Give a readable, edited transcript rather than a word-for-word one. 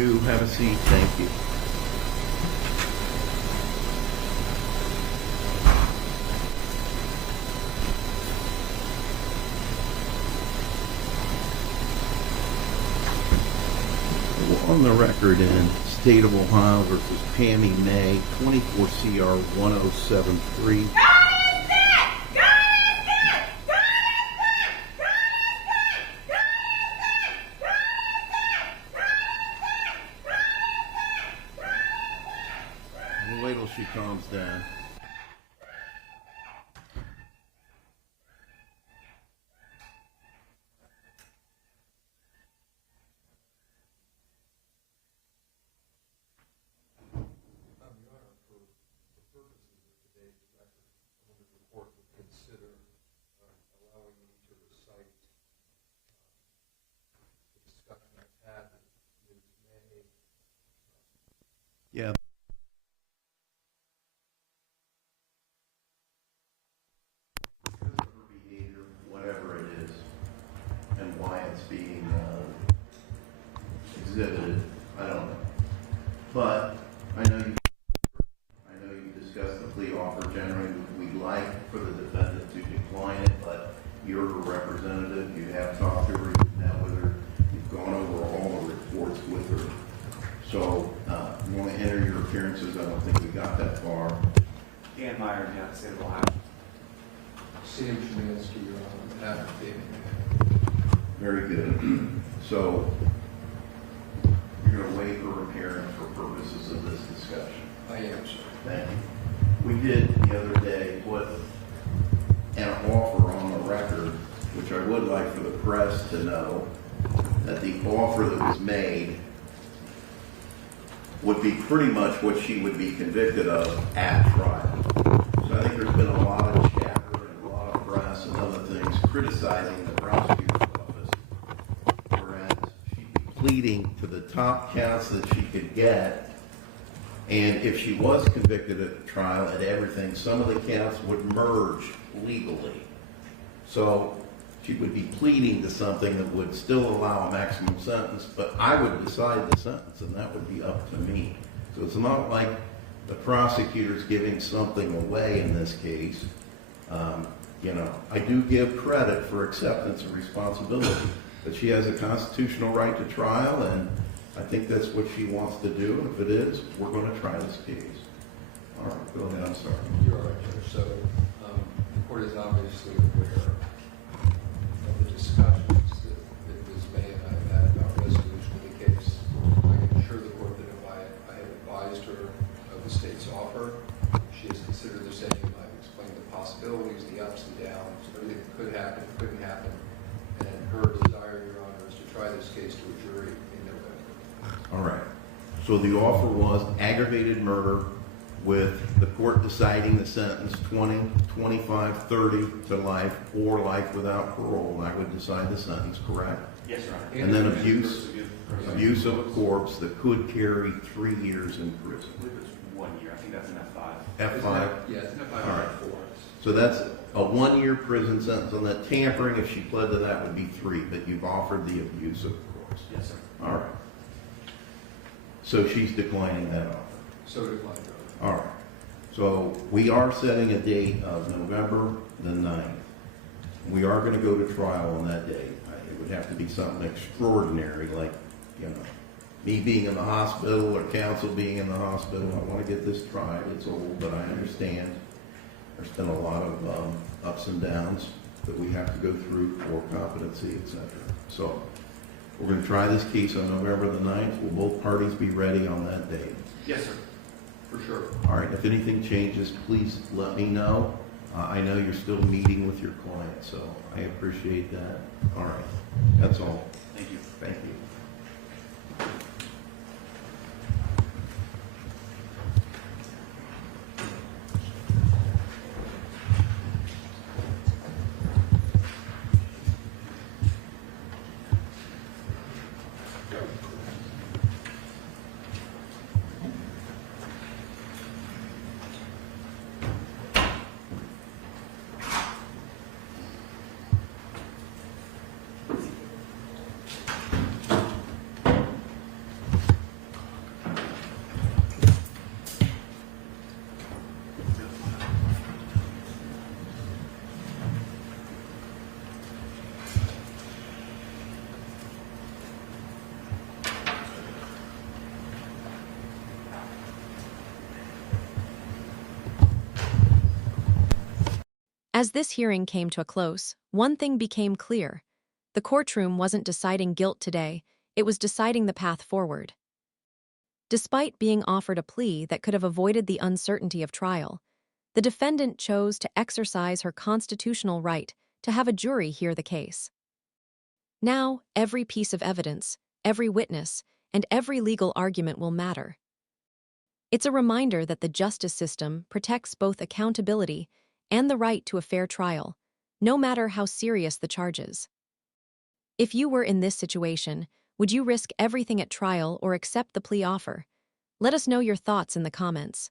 you. Have a seat. Thank you. On the record in State of Ohio versus Pammy May, 24 CR 1073. We'll wait till she calms down. Yeah. Because of her behavior, whatever it is, and why it's being exhibited, I don't know. But I know you discussed the plea offer. Generally, we'd like for the defendant to decline it, but you're her representative. You have talked to her, you've met with her, you've gone over all the reports with her. So, you want to enter your appearances? I don't think we got that far. Dan Meyer, yeah, State of Ohio. Sam Chemansky, your affidavit. Very good. So, you're going to waive her appearance for purposes of this discussion. I am, sir. Thank you. We did the other day put an offer on the record, which I would like for the press to know, that the offer that was made would be pretty much what she would be convicted of at trial. So I think there's been a lot of chatter and a lot of press and other things criticizing the prosecutor's office, whereas she'd be pleading to the top counts that she could get, and if she was convicted at trial at everything, some of the counts would merge legally. So she would be pleading to something that would still allow a maximum sentence, but I would decide the sentence, and that would be up to me. So it's not like the prosecutor's giving something away in this case. I do give credit for acceptance of responsibility, but she has a constitutional right to trial, and I think that's what she wants to do. And if it is, we're going to try this case. All right, go ahead. I'm sorry. You're all right, Judge. So the court is obviously aware of the discussions that Ms. May and I have had about resolution of the case. I can assure the court that if I have advised her of the state's offer, she has considered the same. I've explained the possibilities, the ups and downs, everything that could happen, couldn't happen, and her desire, Your Honor, is to try this case to a jury in November. All right. So the offer was aggravated murder with the court deciding the sentence 20, 25, 30 to life or life without parole. And I would decide the sentence, correct? Yes, Your Honor. And then abuse of a corpse that could carry 3 years in prison. I believe it's 1 year. I think that's an F5. F5? Yeah, it's an F5 All right. F4. So that's a 1-year prison sentence. On that tampering, if she pled to that, would be 3. But you've offered the abuse of a corpse. Yes, sir. All right. So she's declining that offer. So did my brother. All right. So we are setting a date of November the 9th. We are going to go to trial on that day. It would have to be something extraordinary, like, me being in the hospital or counsel being in the hospital. I want to get this tried. It's old, but I understand. There's been a lot of ups and downs that we have to go through for competency, etc. So we're going to try this case on November the 9th. Will both parties be ready on that date? Yes, sir. For sure. All right, if anything changes, please let me know. I know you're still meeting with your client, so I appreciate that. All right, that's all. Thank you. Thank you. As this hearing came to a close, one thing became clear. The courtroom wasn't deciding guilt today, it was deciding the path forward. Despite being offered a plea that could have avoided the uncertainty of trial, the defendant chose to exercise her constitutional right to have a jury hear the case. Now, every piece of evidence, every witness, and every legal argument will matter. It's a reminder that the justice system protects both accountability and the right to a fair trial, no matter how serious the charges. If you were in this situation, would you risk everything at trial or accept the plea offer? Let us know your thoughts in the comments.